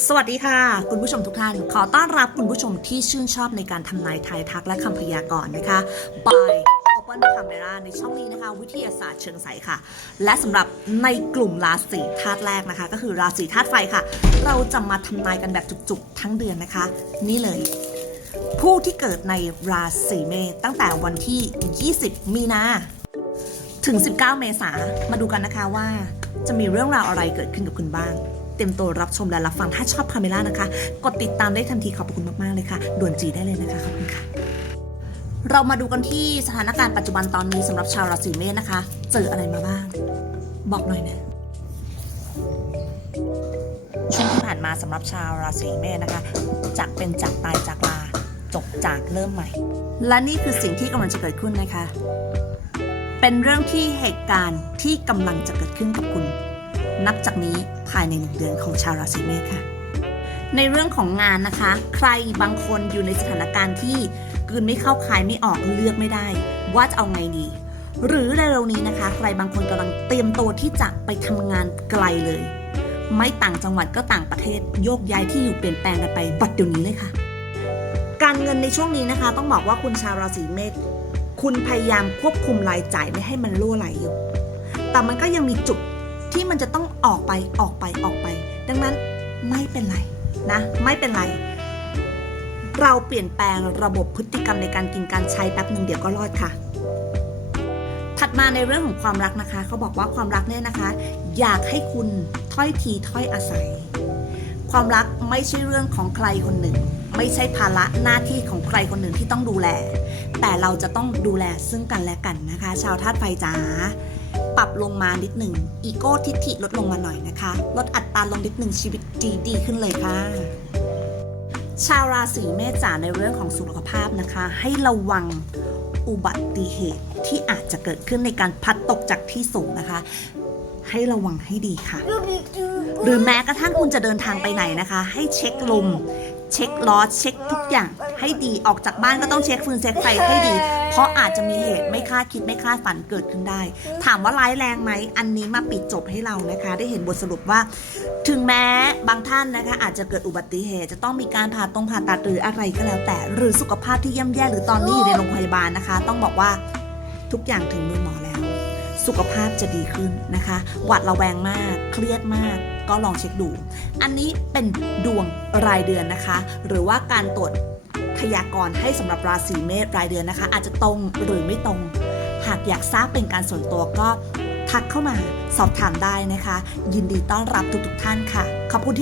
สวัสดีค่ะ คุณผู้ชมทุกท่าน ขอต้อนรับคุณผู้ชมที่ชื่นชอบในการทำนายทายทักและคำพยากรณ์นะคะ by Open Camera ในช่องนี้นะคะ วิทยาศาสตร์เชิงใสค่ะ และสำหรับในกลุ่มราศีธาตุแรกนะคะ ก็คือราศีธาตุไฟค่ะ เราจะมาทำนายกันแบบจุกๆ ทั้งเดือนนะคะ นี่เลย ผู้ที่เกิดในราศีเมษตั้งแต่วันที่ 20 มีนาถึง 19 เมษามาดูกันนะคะว่าจะมีเรื่องราวอะไรเกิดขึ้นกับคุณบ้าง เต็มตัวรับชมและรับฟังถ้าชอบคาเมล่านะคะ กดติดตามได้ทันทีขอบคุณมากๆเลยค่ะด่วนจีได้เลยนะคะขอบคุณค่ะเรามาดูกันที่สถานการณ์ปัจจุบันตอนนี้สำหรับชาวราศีเมษนะคะ เจออะไรมาบ้าง บอกหน่อยนะช่วงที่ผ่านมาสำหรับชาวราศีเมษนะคะจากเป็นจากตายจากลาจบจากเริ่มใหม่ และนี่คือสิ่งที่กำลังจะเกิดขึ้นนะคะ เป็นเรื่องที่เหตุการณ์ที่กำลังจะเกิดขึ้นกับคุณ นับจากนี้ภายในหนึ่งเดือนของชาวราศีเมษค่ะ ในเรื่องของงานนะคะ ใครบางคนอยู่ในสถานการณ์ที่กืนไม่เข้าคายไม่ออกเลือกไม่ได้ ว่าจะเอาไงดี หรือเร็วๆนี้นะคะ ใครบางคนกำลังเตรียมตัวที่จะไปทำงานไกลเลย ไม่ต่างจังหวัดก็ต่างประเทศโยกย้ายที่อยู่เปลี่ยนแปลงกันไปบัดเดี๋ยวนี้เลยค่ะ การเงินในช่วงนี้นะคะ ต้องบอกว่าคุณชาวราศีเมษคุณพยายามควบคุมรายจ่ายไม่ให้มันรั่วไหลอยู่ แต่มันก็ยังมีจุด ที่มันจะต้องออกไปออกไปออกไป ดังนั้นไม่เป็นไรนะ ไม่เป็นไร เราเปลี่ยนแปลงระบบพฤติกรรมในการกินการใช้แป๊บหนึ่งเดี๋ยวก็รอดค่ะ ถัดมาในเรื่องของความรักนะคะเขาบอกว่าความรักเนี่ยนะคะ อยากให้คุณถ้อยทีถ้อยอาศัย ความรักไม่ใช่เรื่องของใครคนหนึ่ง ไม่ใช่ภาระหน้าที่ของใครคนหนึ่งที่ต้องดูแล แต่เราจะต้องดูแลซึ่งกันและกันนะคะ ชาวธาตุไฟจ๋าปรับลงมานิดหนึ่งอีโก้ทิฐิลดลงมาหน่อยนะคะ ลดอัตราลงนิดหนึ่งชีวิตดีดีขึ้นเลยค่ะ ชาวราศีเมษจ๋าในเรื่องของสุขภาพนะคะ ให้ระวังอุบัติเหตุที่อาจจะเกิดขึ้นในการพัดตกจากที่สูงนะคะ ให้ระวังให้ดีค่ะ หรือแม้กระทั่งคุณจะเดินทางไปไหนนะคะ ให้เช็คลม เช็คล้อเช็คทุกอย่างให้ดีออกจากบ้านก็ต้องเช็คฟืนเช็คไฟให้ดี เพราะอาจจะมีเหตุไม่คาดคิดไม่คาดฝันเกิดขึ้นได้ ถามว่าร้ายแรงไหมอันนี้มาปิดจบให้เรานะคะ ได้เห็นบทสรุปว่า ถึงแม้บางท่านนะคะ อาจจะเกิดอุบัติเหตุ จะต้องมีการผ่าตรงผ่าตัดหรืออะไรก็แล้วแต่ หรือสุขภาพที่ย่ำแย่หรือตอนนี้อยู่ในโรงพยาบาลนะคะ ต้องบอกว่าทุกอย่างถึงมือหมอแล้ว สุขภาพจะดีขึ้นนะคะ หวัดระแวงมากเครียดมาก ก็ลองเช็คดู อันนี้เป็นดวงรายเดือนนะคะ หรือว่าการตรวจพยากรณ์ให้สำหรับราศีเมษรายเดือนนะคะ อาจจะตรงหรือไม่ตรง หากอยากทราบเป็นการส่วนตัวก็ทักเข้ามาสอบถามได้นะคะ ยินดีต้อนรับทุกๆท่านค่ะ ขอบคุณที่